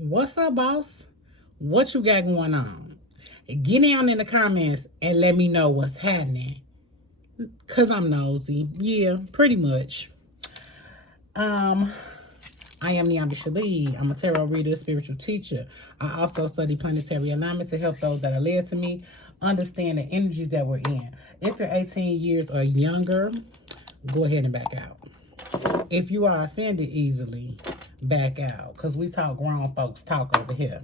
What's up, boss? What you got going on? Get down in the comments and let me know what's happening. Cause I'm nosy. Yeah, pretty much. I am Niambi Shalee. I'm a tarot reader, spiritual teacher. I also study planetary alignment to help those that are led to me understand the energies that we're in. If you're 18 years or younger, go ahead and back out. If you are offended easily, back out. Because we talk grown folks talk over here.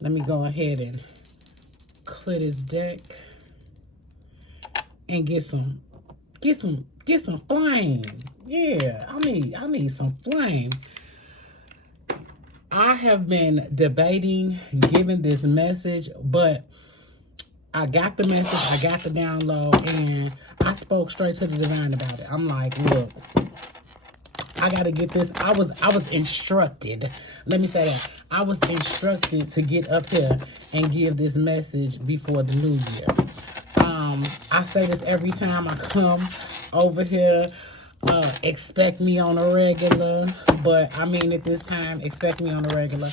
Let me go ahead and clear this deck and get some flame. Yeah, I need some flame. I have been debating giving this message, but I got the message, I got the download, and I spoke straight to the divine about it. I'm like, look, I gotta get this. I was instructed. Let me say that. I was instructed to get up here and give this message before the new year. I say this every time I come over here. Expect me on a regular, but I mean at this time, expect me on a regular.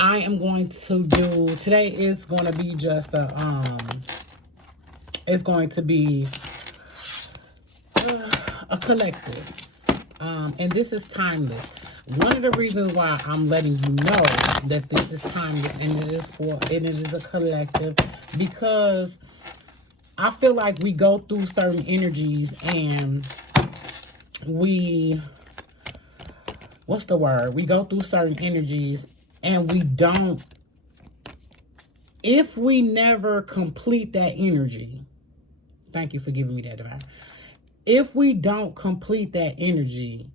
I am going to do, today is going to be just it's going to be a collective. And this is timeless. One of the reasons why I'm letting you know that this is timeless and it is a collective, because I feel like we go through certain energies and we go through certain energies and we don't, if we never complete that energy, thank you for giving me that, divine. If we don't complete that energy,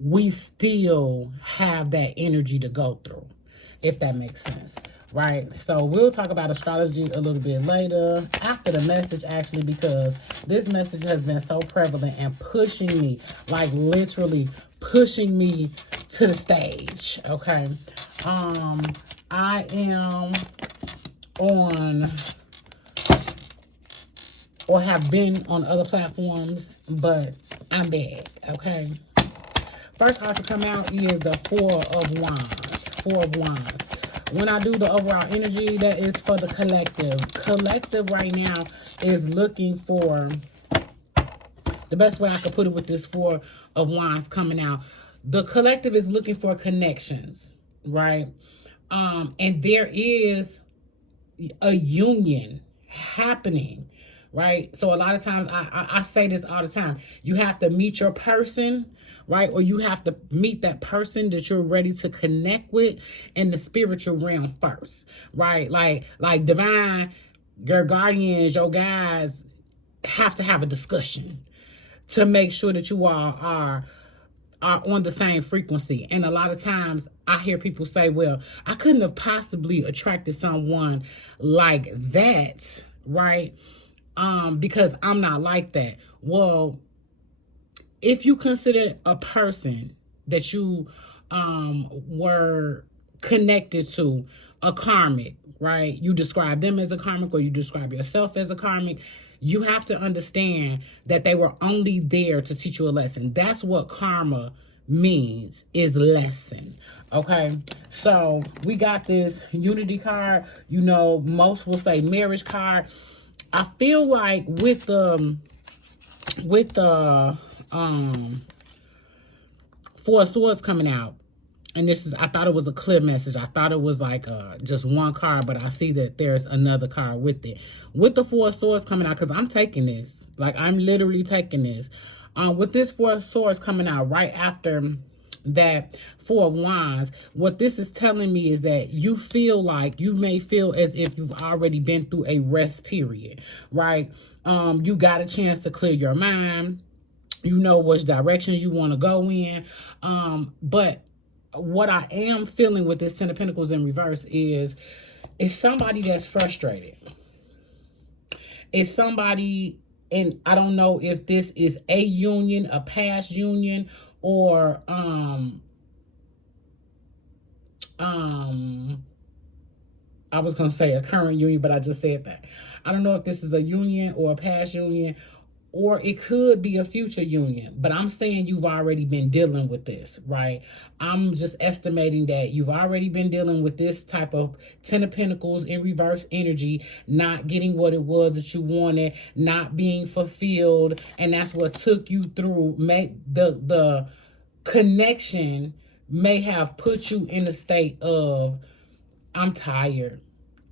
we still have that energy to go through, if that makes sense, right? So we'll talk about astrology a little bit later, after the message, actually, because this message has been so prevalent and pushing me, like literally pushing me to the stage, okay? I am on, or have been on other platforms, but I'm back, okay? First card to come out is the Four of Wands. Four of Wands. When I do the overall energy, that is for the collective. Collective right now is looking for, the best way I could put it with this Four of Wands coming out, the collective is looking for connections, right? And there is a union happening, right? So a lot of times, I say this all the time, you have to meet your person, right? Or you have to meet that person that you're ready to connect with in the spiritual realm first, right? Like divine, your guardians, your guides have to have a discussion to make sure that you all are on the same frequency. And a lot of times I hear people say, well, I couldn't have possibly attracted someone like that, right? Because I'm not like that. Well, if you consider a person that you were connected to a karmic, right? You describe them as a karmic, or you describe yourself as a karmic, you have to understand that they were only there to teach you a lesson. That's what karma means, is lesson. Okay, so we got this unity card. You know, most will say marriage card. I feel like with the Four of Swords coming out, and this is, I thought it was a clear message. I thought it was like just one card, but I see that there's another card with it. With the Four of Swords coming out, because I'm taking this. Like, I'm literally taking this. With this Four of Swords coming out right after that Four of Wands, what this is telling me is that you may feel as if you've already been through a rest period, right? You got a chance to clear your mind. You know which direction you want to go in. But what I am feeling with this Ten of Pentacles in reverse is somebody that's frustrated. It's somebody, and I don't know if this is a union, a past union, or I was going to say a current union, but I just said that. I don't know if this is a union or a past union, or it could be a future union, but I'm saying you've already been dealing with this, right? I'm just estimating that you've already been dealing with this type of Ten of Pentacles in reverse energy, not getting what it was that you wanted, not being fulfilled, and that's what took you through. The connection may have put you in a state of, I'm tired.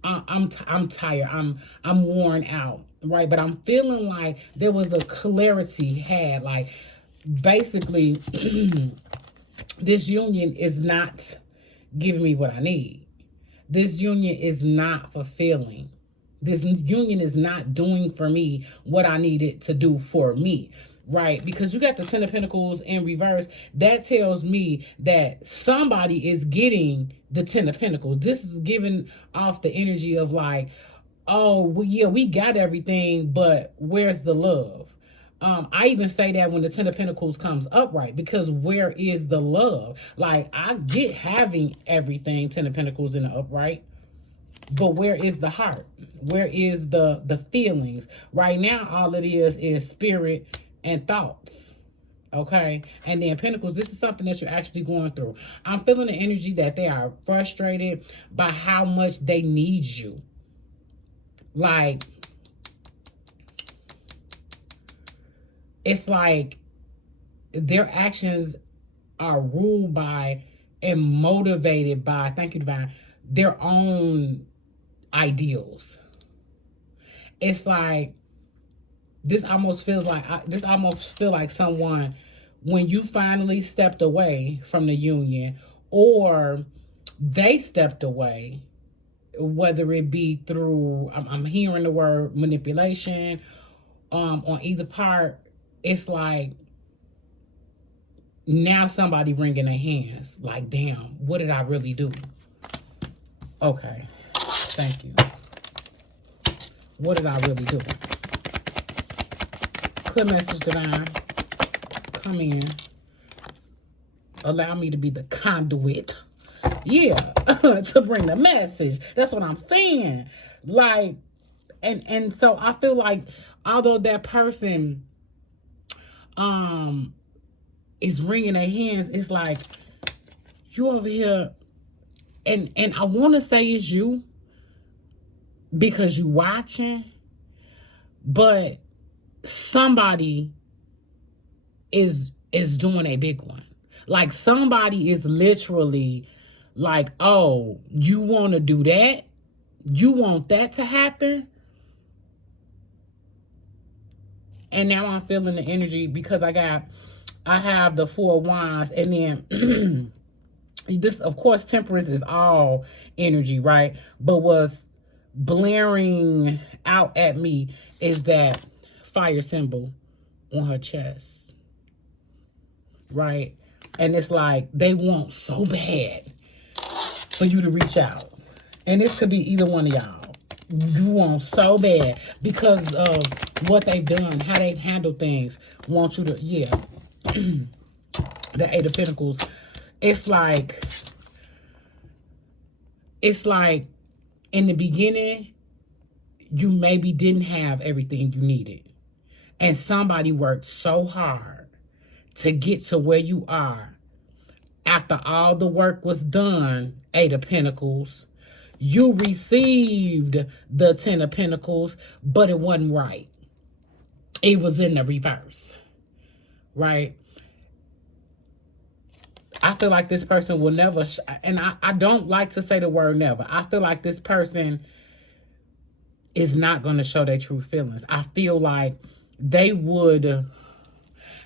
I'm tired. I'm worn out, right? But I'm feeling like there was a clarity had, like basically this union is not giving me what I need. This union is not fulfilling. This union is not doing for me what I needed to do for me. Right, because you got the Ten of Pentacles in reverse. That tells me that somebody is getting the Ten of Pentacles. This is giving off the energy of like, oh, well, yeah, we got everything, but where's the love? I even say that when the Ten of Pentacles comes upright, because where is the love? Like, I get having everything, Ten of Pentacles in the upright, but where is the heart? Where is the feelings? Right now, all it is spirit and thoughts. Okay, and then Pentacles, this is something that you're actually going through. I'm feeling the energy that they are frustrated by how much they need you. Like, it's like their actions are ruled by and motivated by, thank you, Divine, their own ideals. It's like, this almost feel like someone, when you finally stepped away from the union, or they stepped away, whether it be through, I'm hearing the word manipulation, on either part, it's like now somebody wringing their hands, like, damn, what did I really do? Okay, thank you. What did I really do? Clear message, Divine. Come in. Allow me to be the conduit. Yeah, to bring the message. That's what I'm saying. Like, and so I feel like, although that person is wringing their hands, it's like, you over here, and I want to say it's you because you watching, but somebody is doing a big one. Like, somebody is literally like, oh, you want to do that? You want that to happen? And now I'm feeling the energy because I have the Four of Wands, and then this, of course, Temperance is all energy, right? But what's blaring out at me is that fire symbol on her chest, right? And it's like they want so bad for you to reach out. And this could be either one of y'all. You want so bad because of what they've done, how they've handled things. Want you to, yeah. The Eight of Pentacles. It's like in the beginning, you maybe didn't have everything you needed. And somebody worked so hard to get to where you are. After all the work was done, Eight of Pentacles, you received the Ten of Pentacles, but it wasn't right. It was in the reverse, right? I feel like this person will never, and I don't like to say the word never. I feel like this person is not going to show their true feelings. I feel like they would,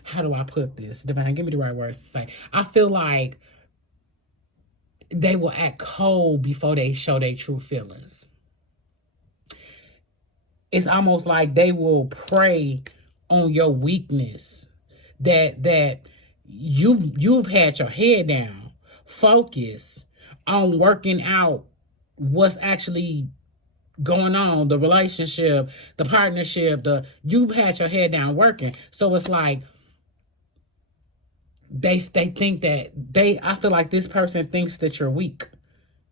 how do I put this? Divine, give me the right words to say. I feel like they will act cold before they show their true feelings. It's almost like they will prey on your weakness, that you've had your head down, focus on working out what's actually going on, the relationship, the partnership, you've had your head down working. So it's like they think that I feel like this person thinks that you're weak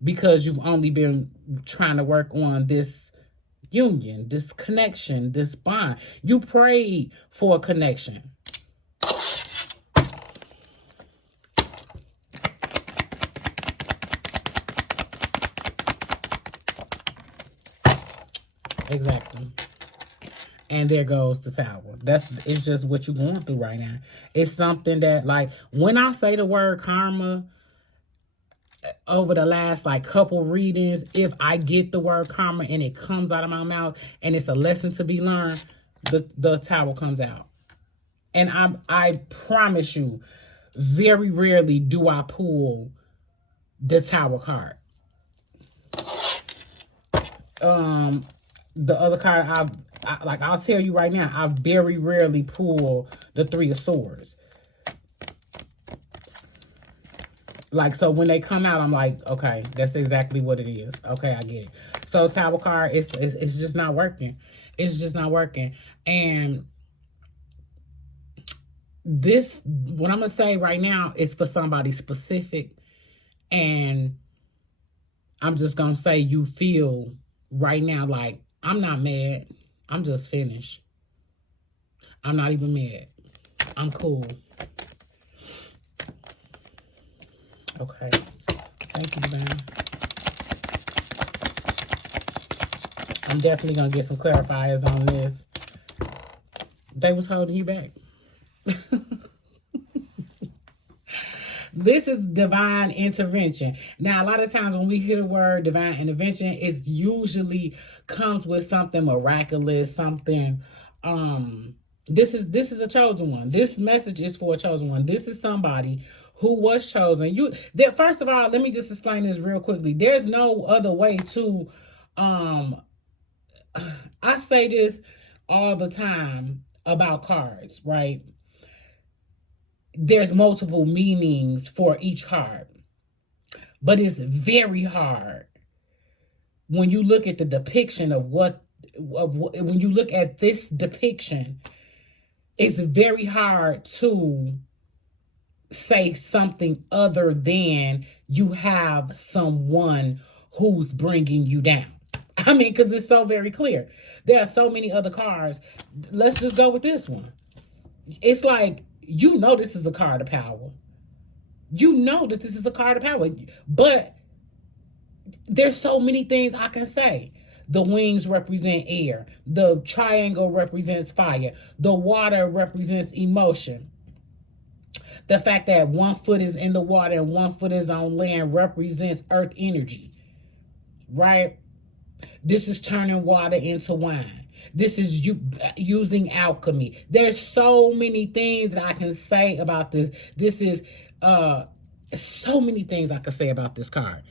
because you've only been trying to work on this union, this connection, this bond. You prayed for a connection. Exactly. And there goes the Tower. It's just what you're going through right now. It's something that, like, when I say the word karma over the last like couple readings, if I get the word karma and it comes out of my mouth and it's a lesson to be learned, the Tower comes out. And I promise you, very rarely do I pull the Tower card. The other card I'll tell you right now, I very rarely pull the Three of Swords. Like, so when they come out, I'm like, okay, that's exactly what it is. Okay, I get it. So Tower card, it's just not working. It's just not working. And this, what I'm going to say right now is for somebody specific. And I'm just going to say you feel right now like, I'm not mad. I'm just finished. I'm not even mad. I'm cool. Okay. Thank you, man. I'm definitely going to get some clarifiers on this. They was holding you back. This is divine intervention. Now, a lot of times when we hear the word divine intervention, it usually comes with something miraculous, something. This is a chosen one. This message is for a chosen one. This is somebody who was chosen. First of all, let me just explain this real quickly. There's no other way to. I say this all the time about cards, right? There's multiple meanings for each card, but it's very hard when you look at the depiction when you look at this depiction, it's very hard to say something other than you have someone who's bringing you down. I mean, because it's so very clear. There are so many other cards. Let's just go with this one. It's like, you know this is a card of power. You know that this is a card of power. But there's so many things I can say. The wings represent air. The triangle represents fire. The water represents emotion. The fact that 1 foot is in the water and 1 foot is on land represents earth energy. Right? This is turning water into wine. This is you using alchemy. There's so many things that I can say about this. This is so many things I can say about this card.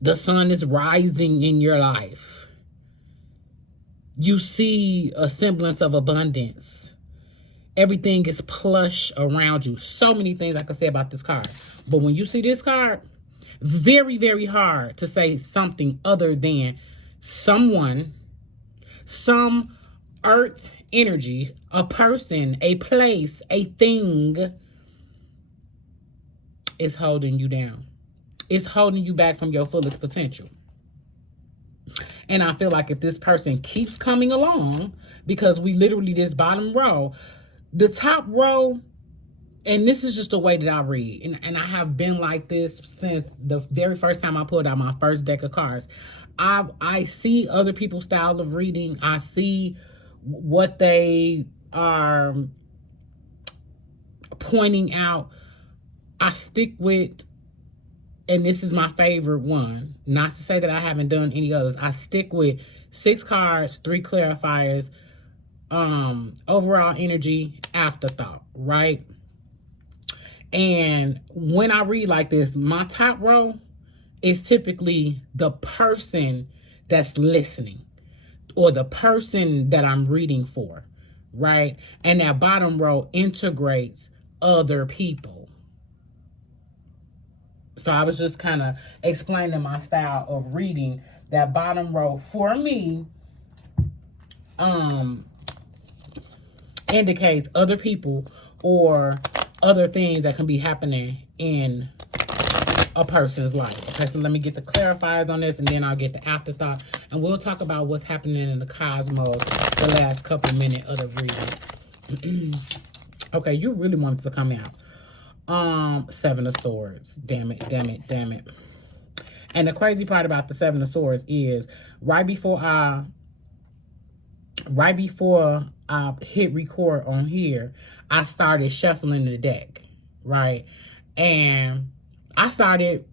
The sun is rising in your life. You see a semblance of abundance. Everything is plush around you. So many things I can say about this card. But when you see this card, very, very hard to say something other than someone, some earth energy, a person, a place, a thing is holding you down. It's holding you back from your fullest potential. And I feel like if this person keeps coming along, because we literally, this bottom row, the top row, and this is just the way that I read, and I have been like this since the very first time I pulled out my first deck of cards. I see other people's style of reading. I see what they are pointing out. I stick with, and this is my favorite one, not to say that I haven't done any others. I stick with 6 cards, 3 clarifiers, overall energy, afterthought, right? And when I read like this, my top row is typically the person that's listening or the person that I'm reading for, right? And that bottom row integrates other people. So I was just kind of explaining my style of reading. That bottom row for me indicates other people or other things that can be happening in a person's life. Okay, so let me get the clarifiers on this, and then I'll get the afterthought, and we'll talk about what's happening in the cosmos the last couple minutes of the reading. Okay, you really wanted to come out. Seven of Swords. Damn it, damn it, damn it. And the crazy part about the Seven of Swords is right before I hit record on here, I started shuffling the deck, right? And I started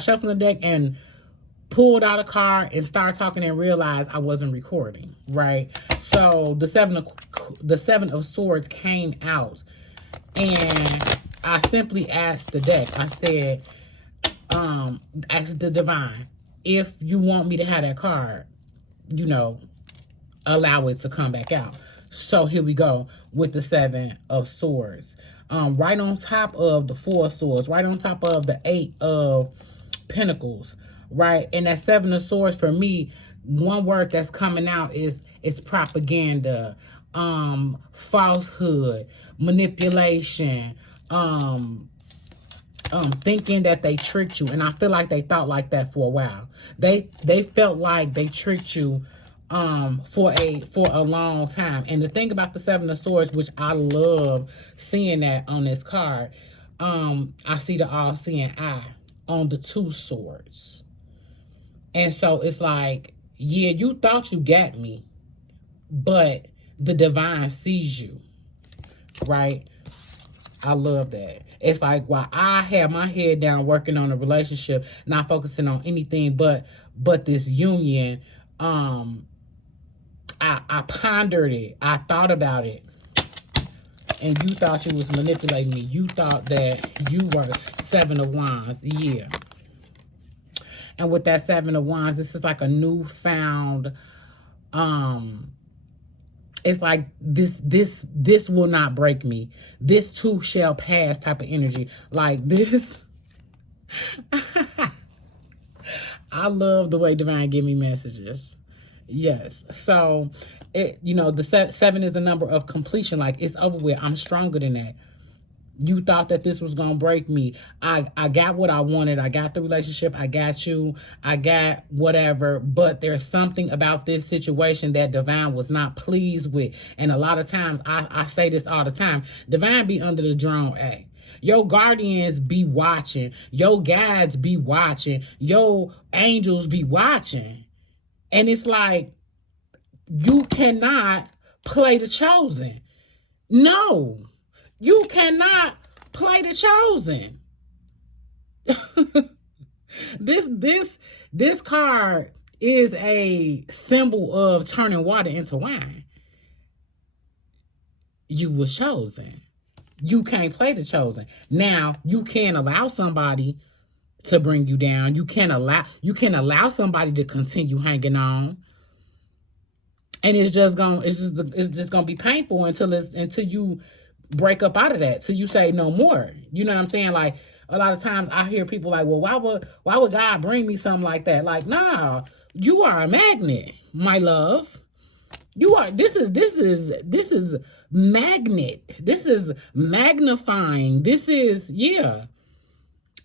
shuffling the deck and pulled out a card and started talking and realized I wasn't recording, right? So the seven of Swords came out, and I simply asked the deck. I said, ask the divine, if you want me to have that card, you know, allow it to come back out. So here we go with the Seven of Swords. Right on top of the Four of Swords, right on top of the Eight of Pentacles, right? And that Seven of Swords, for me, one word that's coming out is propaganda, falsehood, manipulation, thinking that they tricked you. And I feel like they thought like that for a while. They felt like they tricked you for a long time. And the thing about the Seven of Swords, which I love seeing that on this card, I see the all-seeing eye on the Two Swords. And so it's like, yeah, you thought you got me, but the divine sees you, right? I love that. It's like, while I have my head down working on a relationship, not focusing on anything but this union, I pondered it. I thought about it. And you thought you was manipulating me. You thought that you were Seven of Wands. Yeah. And with that Seven of Wands, this is like a newfound, it's like this will not break me. This too shall pass type of energy. Like this. I love the way divine give me messages. Yes. So, the seven is a number of completion. Like, it's over with. I'm stronger than that. You thought that this was going to break me. I got what I wanted. I got the relationship. I got you. I got whatever. But there's something about this situation that divine was not pleased with. And a lot of times, I say this all the time, divine be under the drone. Hey, your guardians be watching. Your guides be watching. Your angels be watching. And it's like, you cannot play the chosen. No. You cannot play the chosen. This card is a symbol of turning water into wine. You was chosen. You can't play the chosen. Now, you can allow somebody to bring you down. You can allow somebody to continue hanging on. And it's just gonna be painful until you break up out of that, so you say no more. You know what I'm saying? Like, a lot of times I hear people like, well, why would God bring me something like that? Like, nah, you are a magnet, my love. You are. This is magnet. This is magnifying. This is, yeah.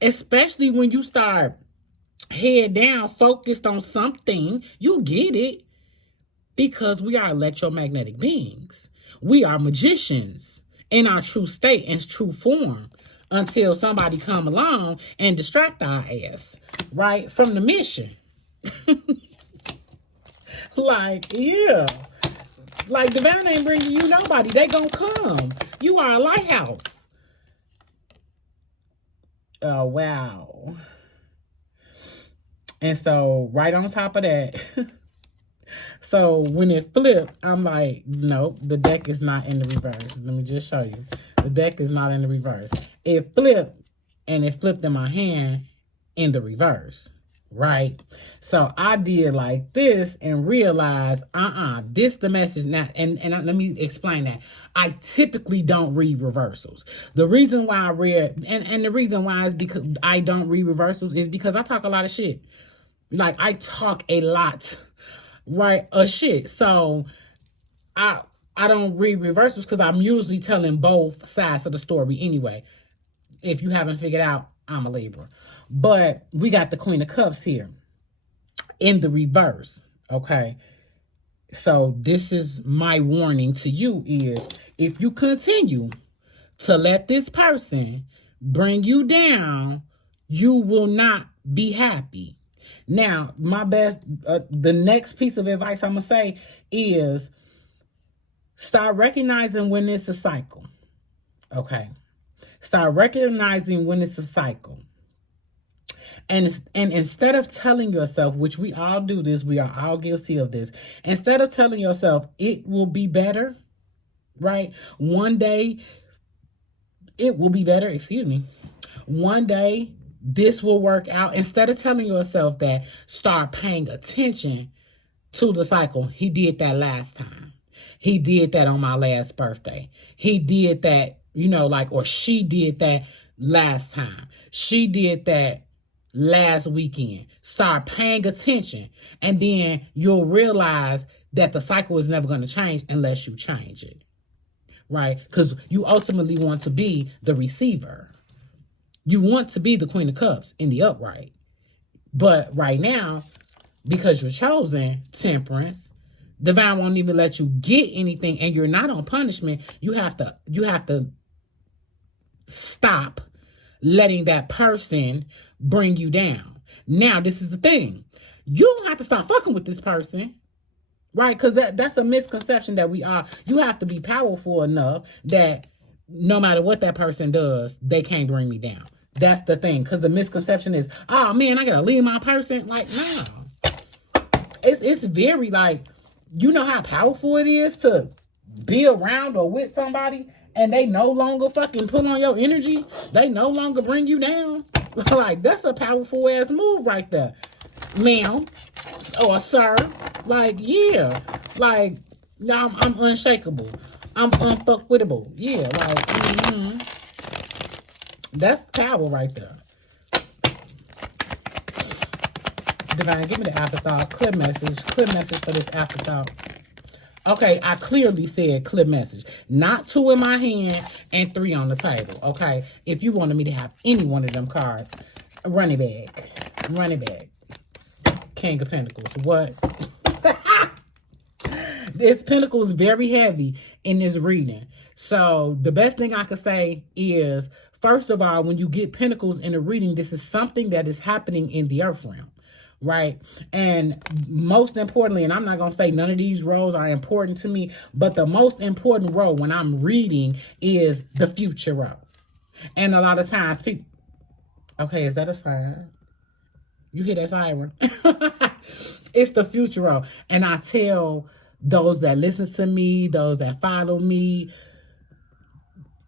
Especially when you start head down, focused on something, you get it, because we are electromagnetic beings. We are magicians in our true state and true form, until somebody come along and distract our ass, right, from the mission. Like, yeah. Like, divine ain't bringing you nobody. They gonna come. You are a lighthouse. Oh, wow. And so, right on top of that, so when it flipped, I'm like, nope, the deck is not in the reverse. Let me just show you. The deck is not in the reverse. It flipped, and it flipped in my hand in the reverse, right? So I did like this and realized, this the message now. And let me explain that. I typically don't read reversals. The reason why I read, and the reason why is because I don't read reversals is because I talk a lot of shit. Like, I talk a lot, right, of shit. So I don't read reversals because I'm usually telling both sides of the story anyway. If you haven't figured out, I'm a Libra. But we got the Queen of Cups here in the reverse, okay? So this is my warning to you is if you continue to let this person bring you down, you will not be happy. Now, the next piece of advice I'm going to say is start recognizing when it's a cycle, okay? Start recognizing when it's a cycle. And instead of telling yourself, which we all do this, we are all guilty of this. Instead of telling yourself it will be better, right? One day it will be better, excuse me. One day this will work out. Instead of telling yourself that, start paying attention to the cycle. He did that last time. He did that on my last birthday. He did that, or she did that last time. She did that last weekend. Start paying attention, and then you'll realize that the cycle is never going to change unless you change it, right? Because you ultimately want to be the receiver. You want to be the Queen of Cups in the upright. But right now, because you're chosen, Temperance, Divine won't even let you get anything, and you're not on punishment. You have to stop letting that person bring you down. Now, this is the thing. You don't have to stop fucking with this person, right? Because that's a misconception that you have to be powerful enough that no matter what that person does, they can't bring me down. That's the thing. Because the misconception is, oh man, I gotta leave my person. Like, no. It's very you know how powerful it is to be around or with somebody and they no longer fucking pull on your energy. They no longer bring you down. That's a powerful ass move right there. Ma'am or sir. Yeah. No, I'm unshakable. I'm unfuckwittable. Yeah, That's power right there. Divine, give me the afterthought. Clear message. Clear message for this afterthought. Okay, I clearly said clear message. Not 2 in my hand and 3 on the table. Okay, if you wanted me to have any one of them cards, run it back. Run it back. King of Pentacles. What? This Pentacle is very heavy in this reading. So the best thing I could say is, first of all, when you get Pentacles in a reading, this is something that is happening in the earth realm. Right. And most importantly, and I'm not going to say none of these roles are important to me, but the most important role when I'm reading is the future role. And a lot of times people, okay, is that a sign? You hear that siren? It's the future role. And I tell those that listen to me, those that follow me,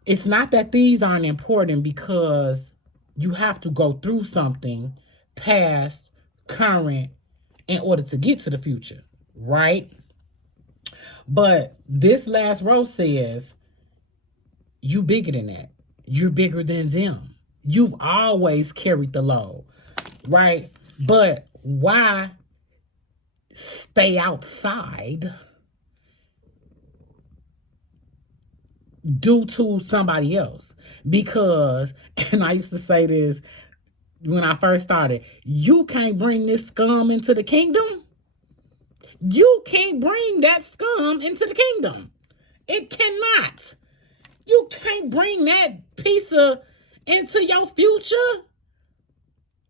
it's not that these aren't important, because you have to go through something past, current, in order to get to the future, right? But this last row says you bigger than that. You're bigger than them. You've always carried the load, right? But why stay outside due to somebody else? Because, and I used to say this when I first started, you can't bring this scum into the kingdom. You can't bring that scum into the kingdom. It cannot. You can't bring that piece into your future.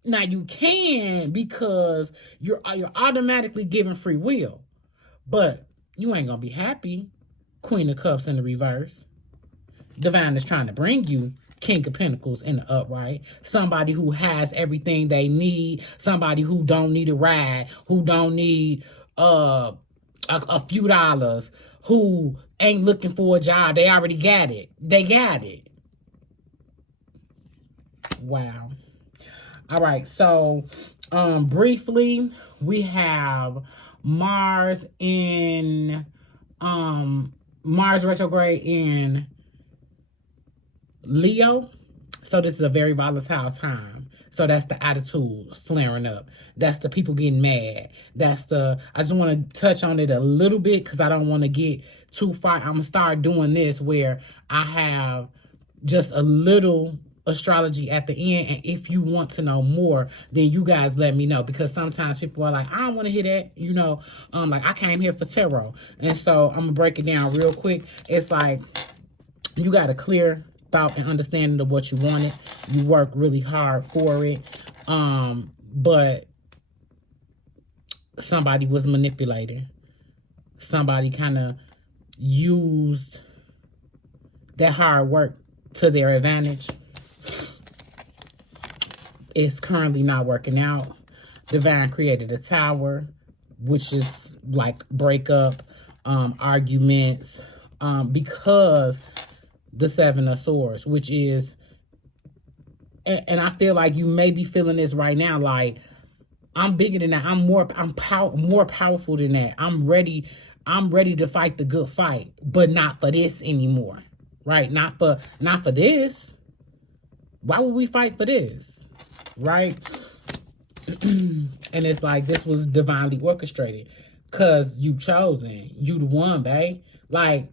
Now you can, because you're automatically given free will, but you ain't gonna be happy. Queen of Cups in the reverse. Divine is trying to bring you King of Pentacles in the upright. Somebody who has everything they need. Somebody who don't need a ride. Who don't need a few dollars. Who ain't looking for a job. They already got it. They got it. Wow. All right. So, briefly, we have Mars retrograde in Leo. So this is a very volatile time. So that's the attitude flaring up. That's the people getting mad. I just want to touch on it a little bit because I don't want to get too far. I'm going to start doing this where I have just a little astrology at the end. And if you want to know more, then you guys let me know, because sometimes people are like, I don't want to hear that, you know, like I came here for tarot. And so I'm gonna break it down real quick. It's like you got a clear thought and understanding of what you wanted. You work really hard for it, but somebody was manipulated. Somebody kind of used that hard work to their advantage. It's currently not working out. Divine created a tower, which is like breakup, arguments, because the Seven of Swords, which is, and I feel like you may be feeling this right now, like, I'm bigger than that. I'm more powerful than that. I'm ready to fight the good fight, but not for this anymore. Right? Not for this. Why would we fight for this? Right? And it's like this was divinely orchestrated, because you chosen. You the one, babe. Like,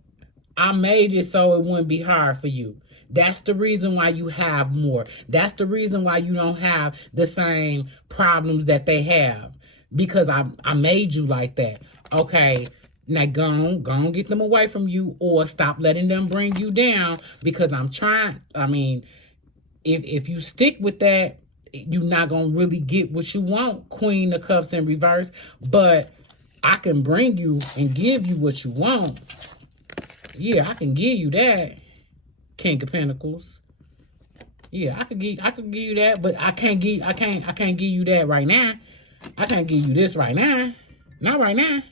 I made it so it wouldn't be hard for you. That's the reason why you have more. That's the reason why you don't have the same problems that they have. Because I made you like that. Okay, now go on, get them away from you, or stop letting them bring you down, because I'm trying. I mean, if you stick with that, you're not going to really get what you want, Queen of Cups in reverse. But I can bring you and give you what you want. Yeah, I can give you that. King of Pentacles. Yeah, I could give you that, but I can't give you that right now. I can't give you this right now. Not right now.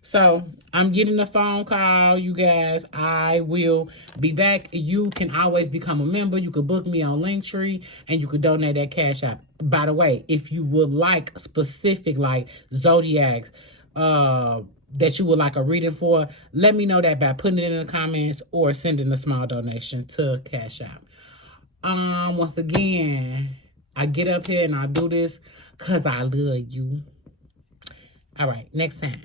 So I'm getting a phone call, you guys. I will be back. You can always become a member. You can book me on Linktree, and you can donate that Cash App. By the way, if you would like specific, like zodiacs, that you would like a reading for, let me know that by putting it in the comments or sending a small donation to Cash App. Once again, I get up here and I do this because I love you. All right, next time.